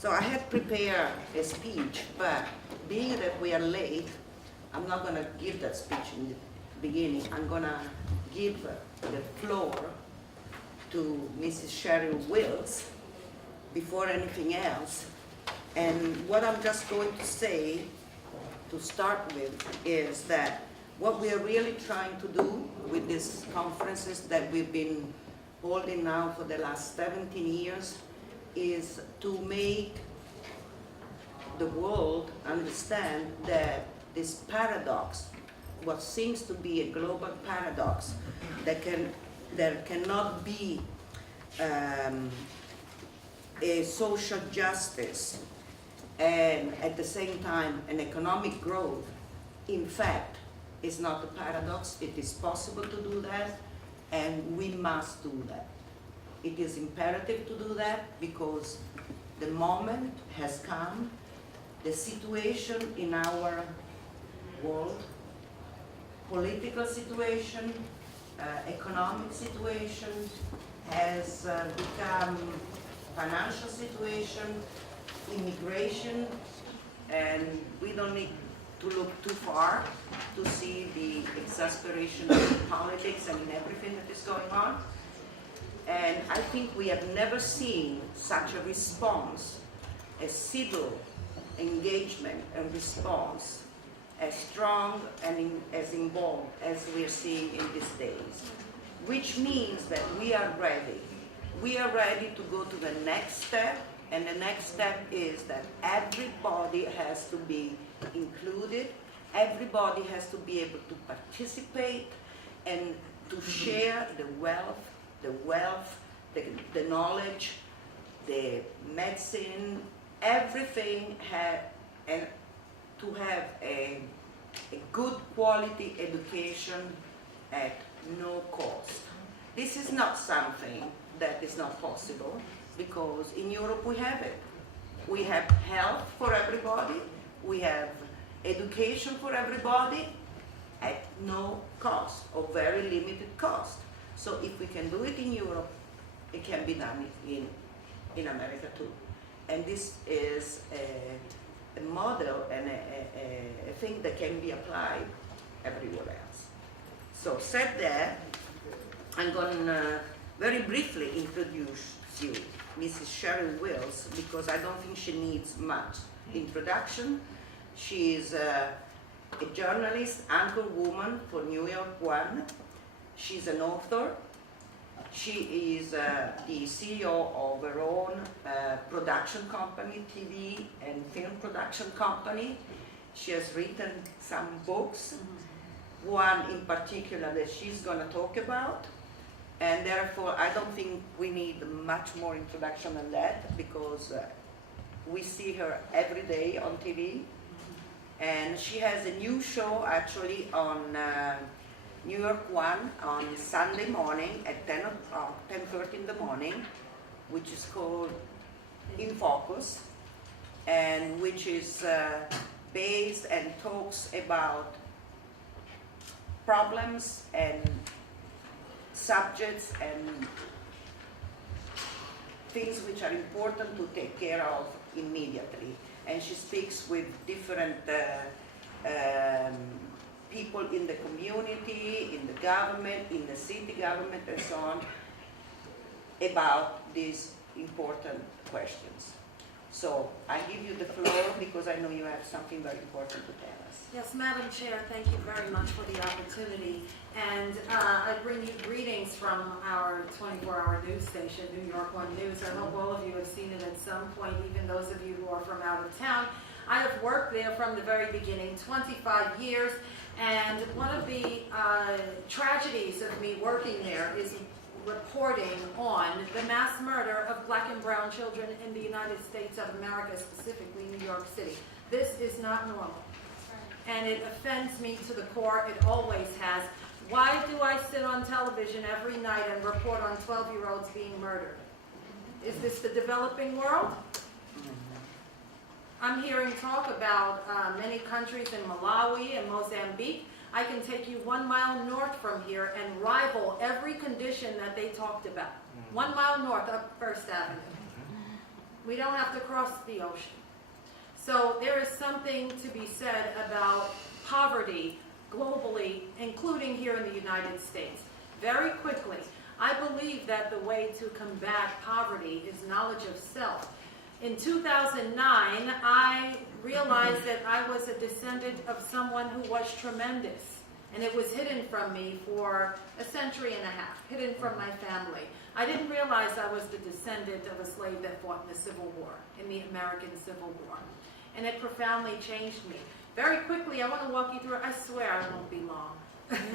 So I had prepared a speech, but being that we are late, I'm not going to give that speech in the beginning. I'm going to give the floor to Mrs. Cheryl Wills before anything else. And what I'm just going to say to start with is that what we are really trying to do with these conferences that we've been holding now for the last 17 years is to make the world understand that this paradox, what seems to be a global paradox, there cannot be a social justice and at the same time an economic growth. In fact, it's not a paradox. It is possible to do that, and we must do that. It is imperative to do that because the moment has come. The situation in our world, political situation, economic situation, has become financial situation, immigration, and we don't need to look too far to see the exasperation of politics and in everything that is going on. And I think we have never seen such a response, a civil engagement and response as strong and as involved as we are seeing in these days, which means that we are ready. We are ready to go to the next step, and the next step is that everybody has to be included, everybody has to be able to participate and to share the wealth, the knowledge, the medicine, everything, and to have a good quality education at no cost. This is not something that is not possible because in Europe we have it. We have health for everybody, we have education for everybody at no cost or very limited cost. So if we can do it in Europe, it can be done in America too. And this is a model and a thing that can be applied everywhere else. So said that, I'm going to very briefly introduce you, Mrs. Cheryl Wills, because I don't think she needs much introduction. She is a journalist, anchor woman for New York One. She's an author. She is the CEO of her own production company, TV and film production company. She has written some books, one in particular that she's going to talk about. And therefore, I don't think we need much more introduction than that because we see her every day on TV. And she has a new show actually on New York One on Sunday morning at 10 o'clock, 10:30 in the morning, which is called In Focus, and which is based and talks about problems and subjects and things which are important to take care of immediately. And she speaks with different people in the community, in the government, in the city government, and so on, about these important questions. So I give you the floor because I know you have something very important to tell us. Yes, Madam Chair, thank you very much for the opportunity. And I bring you greetings from our 24-hour news station, New York One News. I hope all of you have seen it at some point, even those of you who are from out of town. I have worked there from the very beginning, 25 years. And one of the tragedies of me working there is reporting on the mass murder of black and brown children in the United States of America, specifically New York City. This is not normal. And it offends me to the core. It always has. Why do I sit on television every night and report on 12-year-olds being murdered? Is this the developing world? I'm hearing talk about many countries in Malawi and Mozambique. I can take you 1 mile north from here and rival every condition that they talked about. 1 mile north up First Avenue. We don't have to cross the ocean. So there is something to be said about poverty globally, including here in the United States. Very quickly, I believe that the way to combat poverty is knowledge of self. In 2009, I realized that I was a descendant of someone who was tremendous. And it was hidden from me for a century and a half, hidden from my family. I didn't realize I was the descendant of a slave that fought in the Civil War, in the American Civil War. And it profoundly changed me. Very quickly, I want to walk you through, I swear I won't be long.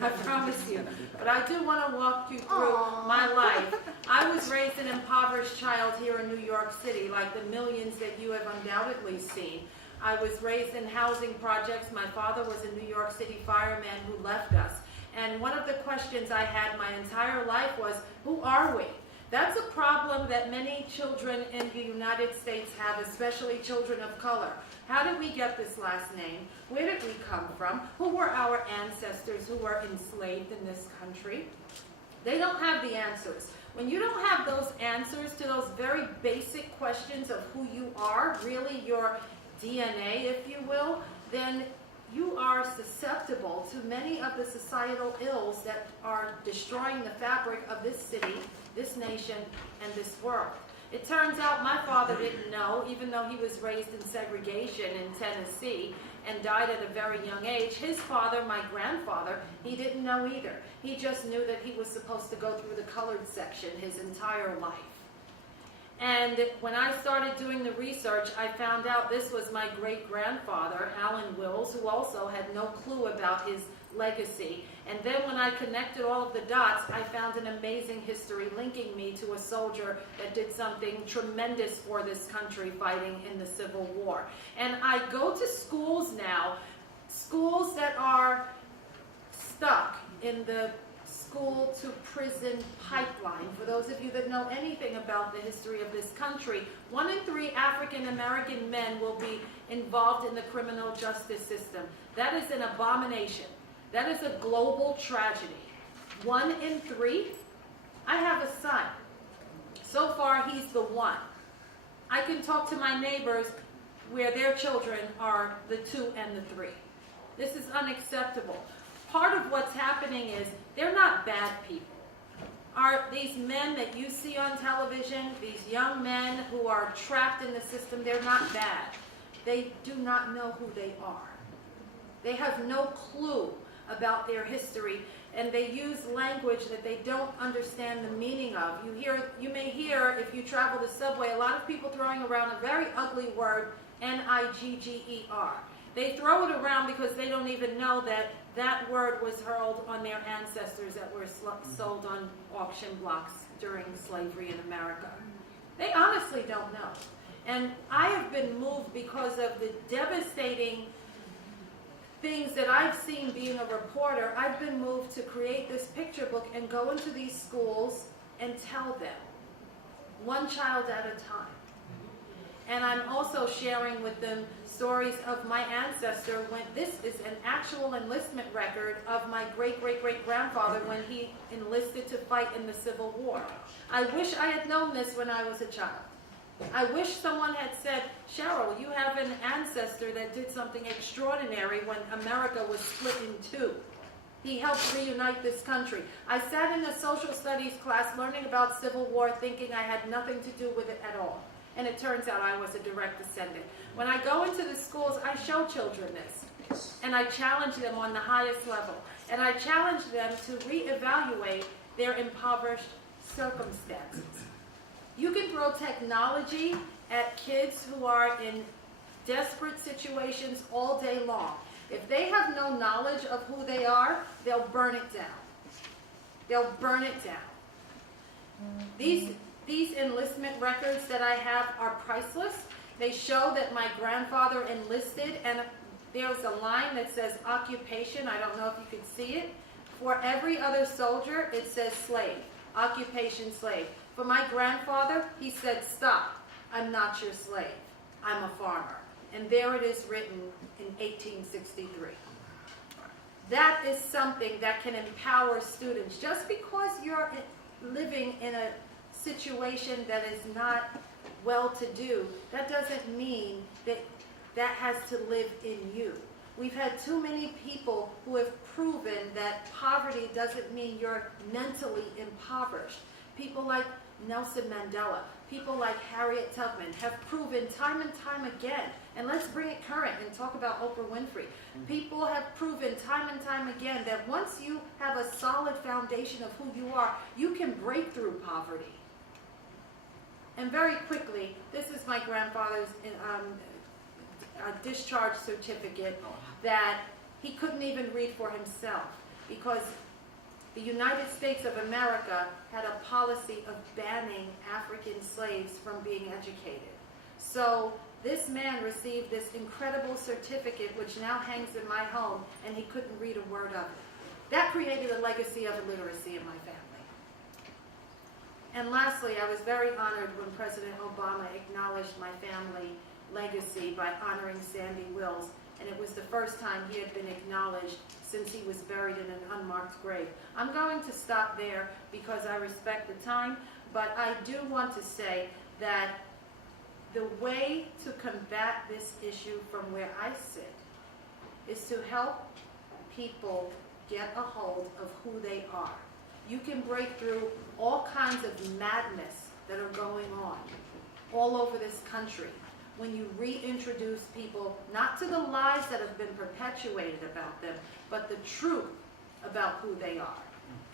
I promise you. But I do want to walk you through my life. I was raised an impoverished child here in New York City, like the millions that you have undoubtedly seen. I was raised in housing projects. My father was a New York City fireman who left us. And one of the questions I had my entire life was, who are we? That's a problem that many children in the United States have, especially children of color. How did we get this last name? Where did we come from? Who were our ancestors who were enslaved in this country? They don't have the answers. When you don't have those answers to those very basic questions of who you are, really your DNA, if you will, then you are susceptible to many of the societal ills that are destroying the fabric of this city, this nation, and this world. It turns out my father didn't know, even though he was raised in segregation in Tennessee and died at a very young age. His father, my grandfather, he didn't know either. He just knew that he was supposed to go through the colored section his entire life. And when I started doing the research, I found out this was my great-grandfather, Alan Wills, who also had no clue about his legacy. And then when I connected all of the dots, I found an amazing history linking me to a soldier that did something tremendous for this country fighting in the Civil War. And I go to schools now, schools that are stuck in the school to prison pipeline. For those of you that know anything about the history of this country, 1 in 3 African American men will be involved in the criminal justice system. That is an abomination. That is a global tragedy. 1 in 3? I have a son. So far, he's the one. I can talk to my neighbors where their children are the 2 and the 3. This is unacceptable. Part of what's happening is they're not bad people. Are these men that you see on television, these young men who are trapped in the system, they're not bad. They do not know who they are. They have no clue about their history, and they use language that they don't understand the meaning of. You may hear, if you travel the subway, a lot of people throwing around a very ugly word, Nigger. They throw it around because they don't even know that that word was hurled on their ancestors that were sold on auction blocks during slavery in America. They honestly don't know. And I have been moved because of the devastating things that I've seen being a reporter. I've been moved to create this picture book and go into these schools and tell them, one child at a time. And I'm also sharing with them stories of my ancestor when this is an actual enlistment record of my great-great-great-grandfather when he enlisted to fight in the Civil War. I wish I had known this when I was a child. I wish someone had said, Cheryl, you have an ancestor that did something extraordinary when America was split in 2. He helped reunite this country. I sat in a social studies class learning about Civil War thinking I had nothing to do with it at all. And it turns out I was a direct descendant. When I go into the schools, I show children this. And I challenge them on the highest level. And I challenge them to reevaluate their impoverished circumstances. You can throw technology at kids who are in desperate situations all day long. If they have no knowledge of who they are, they'll burn it down. They'll burn it down. These enlistment records that I have are priceless. They show that my grandfather enlisted, and there's a line that says occupation. I don't know if you can see it. For every other soldier, it says slave, occupation slave. For my grandfather, he said, stop, I'm not your slave, I'm a farmer. And there it is written in 1863. That is something that can empower students. Just because you're living in a situation that is not well-to-do, that doesn't mean that that has to live in you. We've had too many people who have proven that poverty doesn't mean you're mentally impoverished. People like Nelson Mandela, people like Harriet Tubman have proven time and time again, and let's bring it current and talk about Oprah Winfrey. People have proven time and time again that once you have a solid foundation of who you are, you can break through poverty. And very quickly, this is my grandfather's discharge certificate that he couldn't even read for himself because the United States of America had a policy of banning African slaves from being educated. So this man received this incredible certificate, which now hangs in my home, and he couldn't read a word of it. That created a legacy of illiteracy in my family. And lastly, I was very honored when President Obama acknowledged my family legacy by honoring Sandy Wills, and it was the first time he had been acknowledged since he was buried in an unmarked grave. I'm going to stop there because I respect the time, but I do want to say that the way to combat this issue from where I sit is to help people get a hold of who they are. You can break through all kinds of madness that are going on all over this country when you reintroduce people not to the lies that have been perpetuated about them, but the truth about who they are.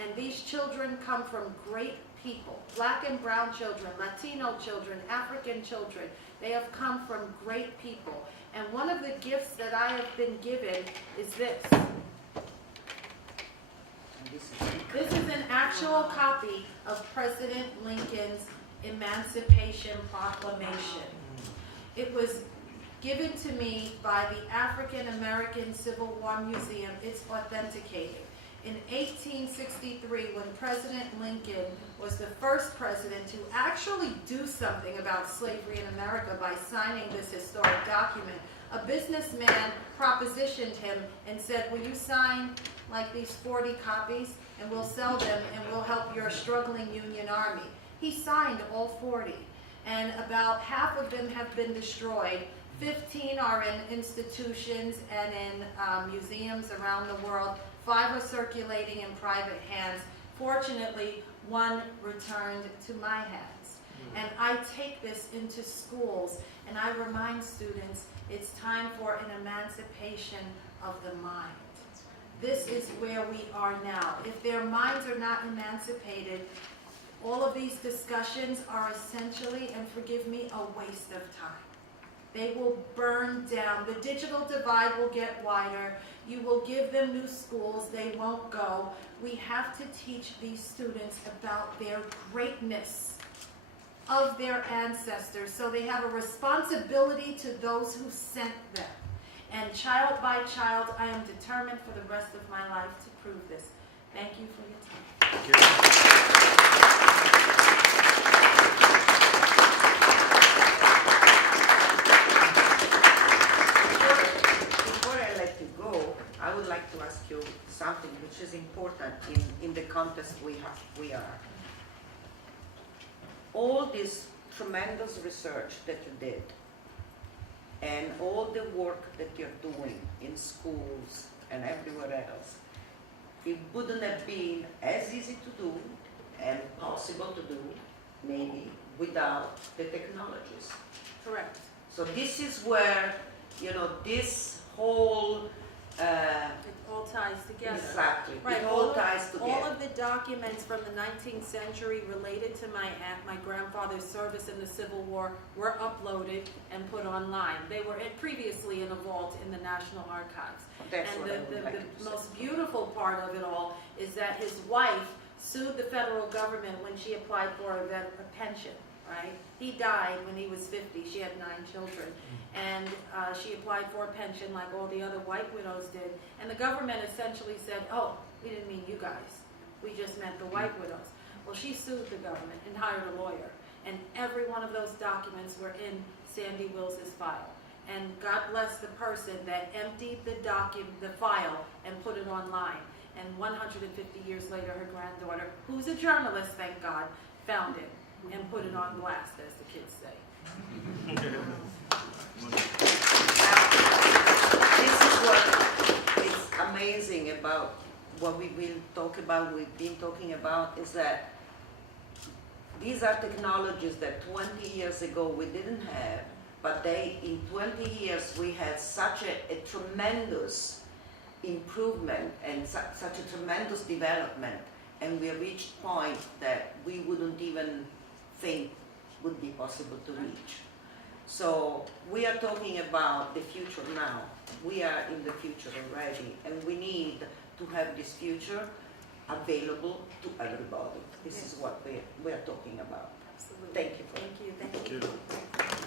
And these children come from great people, black and brown children, Latino children, African children. They have come from great people. And one of the gifts that I have been given is this. This is an actual copy of President Lincoln's Emancipation Proclamation. It was given to me by the African American Civil War Museum. It's authenticated. In 1863, when President Lincoln was the first president to actually do something about slavery in America by signing this historic document, a businessman propositioned him and said, will you sign like these 40 copies and we'll sell them and we'll help your struggling Union Army. He signed all 40, and about half of them have been destroyed. 15 are in institutions and in museums around the world. 5 are circulating in private hands. Fortunately, 1 returned to my hands. And I take this into schools and I remind students it's time for an emancipation of the mind. This is where we are now. If their minds are not emancipated, all of these discussions are essentially, and forgive me, a waste of time. They will burn down. The digital divide will get wider. You will give them new schools. They won't go. We have to teach these students about their greatness of their ancestors, so they have a responsibility to those who sent them. And child by child, I am determined for the rest of my life to prove this. Thank you for your time. Thank you. Before I let you go, I would like to ask you something which is important in the context we are. All this tremendous research that you did, and all the work that you're doing in schools and everywhere else, it wouldn't have been as easy to do and possible to do, maybe, without the technologies. Correct. So this is where, this whole, It all ties together. exactly, Right, it all ties together. All of the documents from the 19th century related to my grandfather's service in the Civil War were uploaded and put online. They were previously in a vault in the National Archives. That's And what I would like the to say. most beautiful part of it all is that his wife sued the federal government when she applied for a pension, right? He died when he was 50. She had 9 children. And she applied for a pension like all the other white widows did. And the government essentially said, oh, we didn't mean you guys. We just meant the white widows. Well, she sued the government and hired a lawyer. And every one of those documents were in Sandy Wills's file. And God bless the person that emptied the file and put it online. And 150 years later, her granddaughter, who's a journalist, thank God, found it and put it on blast, as the kids say. This is what is amazing about what we've been talking about is that these are technologies that 20 years ago we didn't have, but in 20 years we had such a tremendous improvement and such a tremendous development, and we reached a point that we wouldn't even think would be possible to reach. So we are talking about the future now. We are in the future already, and we need to have this future available to everybody. This is what we are talking about. Absolutely. Thank you. Thank you.